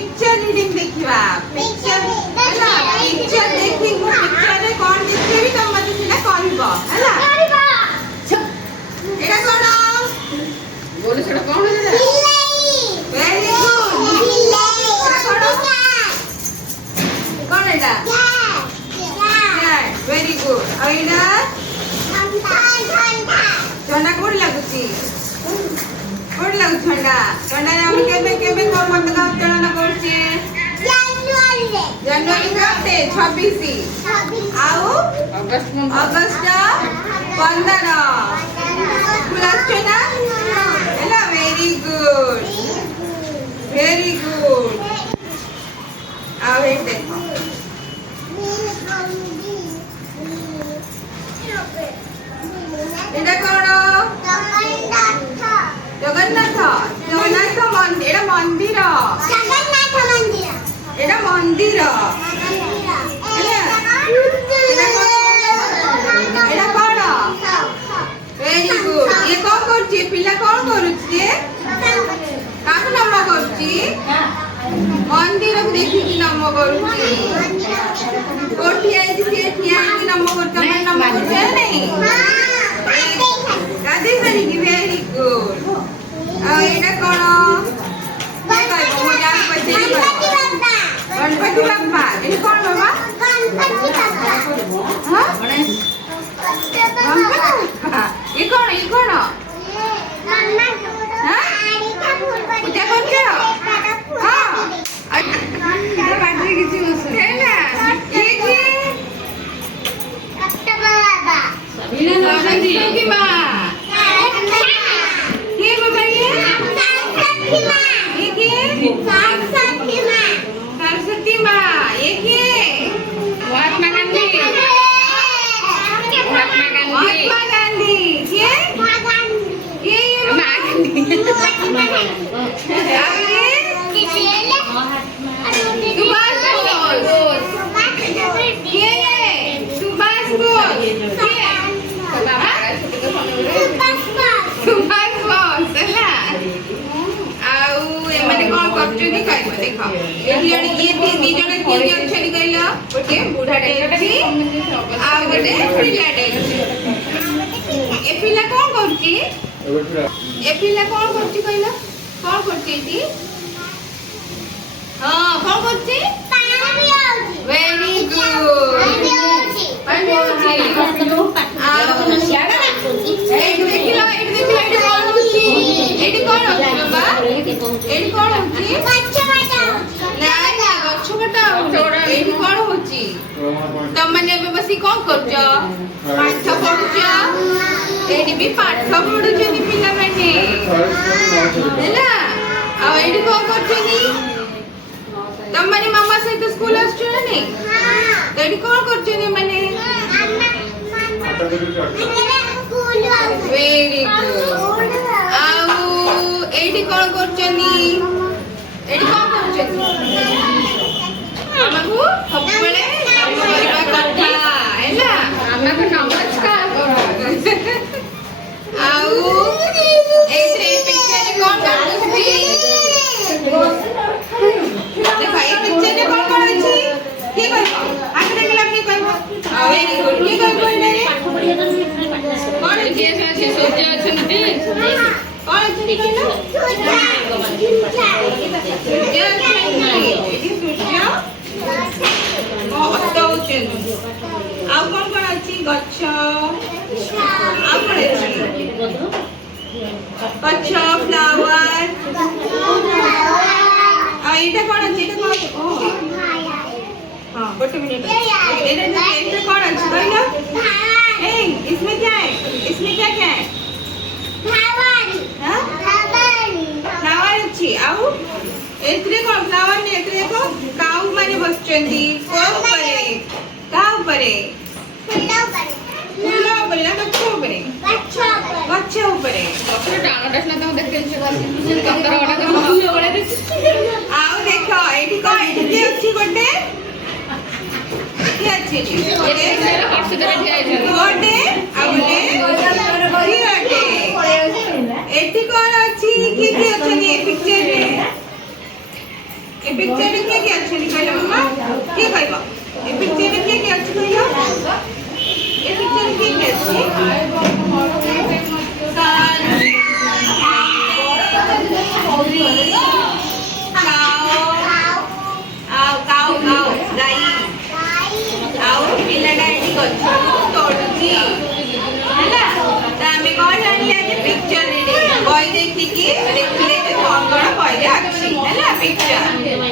picture reading देखिबा picture हैला picture देखि मु पिक्चर रे कोन देखिबी त मते सिना कहबो हैला एटा कोन बोले सेटा कोन है वेरी गुड कोन एटा वेरी गुड आइना ठंडा कोन लागुची कोन लागु ठंडा ठंडा रे हम केबे केबे कोन पताका उत्तोलन करछे जनवरी कते 26 आउ अगस्त 15 स्कूल आछे ना हेलो वेरी गुड आउ हे देखो এটা কোন জগন্নাথ মন্দির এটা মন্দির এটা মন্দির এটা কোন ভেরি গুড এ কোন করছে পিলা কোন করছে কাকু নম করছি মন্দির দেখি কি নম করছি কোঠি আইছি সে ঠিয়া কি নম করছে আমার নম করছে নাই গাদি সারি কি ভেরি গুড আর এটা কোন गणपति बाप्पा ये कौन बाबा हां ये कौन पूजा करछो हां ये बाजी किछि है ना ये की बाबा सरस्वती की मां ये बाबा ये की सरस्वती माँ ये क्या महात्मा गांधी ये सुभाष बोस माने कोन करछथि कहबो देखो एठी ये दी जण की अछरी कहलो ओटे बुढाटे अछि आ ओटे पिलाटे अछि ए पिला कोन करछि कहलो कोन करछि एठी हां कोन करछि पानी आउछि वेरी गुड पानी आउछि आ सियाडा राखछि एठी देखिलो एठी कोन होछि एठी कोन होछि बाबा एठी कोन होछि ना गच्छ कटा एठी कोन होछि तम माने बसी कोन करछ पाठ पढुछ एठी भी पाठ पढुछनी पिला माने हैला आ एठी कोन करछनी तम माने मामा सहित स्कूल आछछ ना नहीं तो एठी कोन करछनी माने वेरी गुड आउ एठी कोन करछनी एठी कोन करछनी हमहु सबले काम करबा कथा हैला हमहु नमस्कार आउ एथरे पिक्चर कोन करछी देखो ए पिक्चर रे कोन करछी की कहबो आखरे गेला की कहबो वेरी गुड की कहबो रे कोन के से सोचे अछंती कोन अछंती कहलो सूर्य आउ कोन कोन अछि गच्छ आउ कोन अछि गच्छ फ्लावर आ एटा कोन अछि एटा कोन ओ हां एक मिनट एटा कोन अछि कहलो ए इसमें क्या है फ्लावर हां फ्लावर अछि आउ एथरे कोन फ्लावर ने एथरे देखो काऊ माने बसचंदी को ऊपरे फुला ऊपरे ना गच्छ ऊपरे गच्छ डांगटा ना तुम देखते कंदर वाला तो आउ देखो एठी को एठी अछि गोटे की अछि गोटे हर्ष करे ठिया छै गोटे आ गोटे एठी कोन अछि की अछनी ए पिक्चर रे ପଚାରି କହିଲେ ମାମା କିଏ କହିବ ଏ ପିକ୍ଚରରେ କିଏ କିଏ ଅଛି କହିଲ ଏ ପିକ୍ଚରରେ କିଏ କିଏ ଅଛି ଗାଈ ଆଉ ପିଲାଟା ଏଠି ଗଛରୁ ତୋଳୁଛି ହେଲା ତ ଆମେ କଣ ଜାଣିଲେ ଆଜି ପିକ୍ଚରରେ ବହି ଦେଖିକି ଦେଖିଲେ ଯେ କଣ କଣ ବହିରେ ଅଛି ହେଲା ପିକ୍ଚର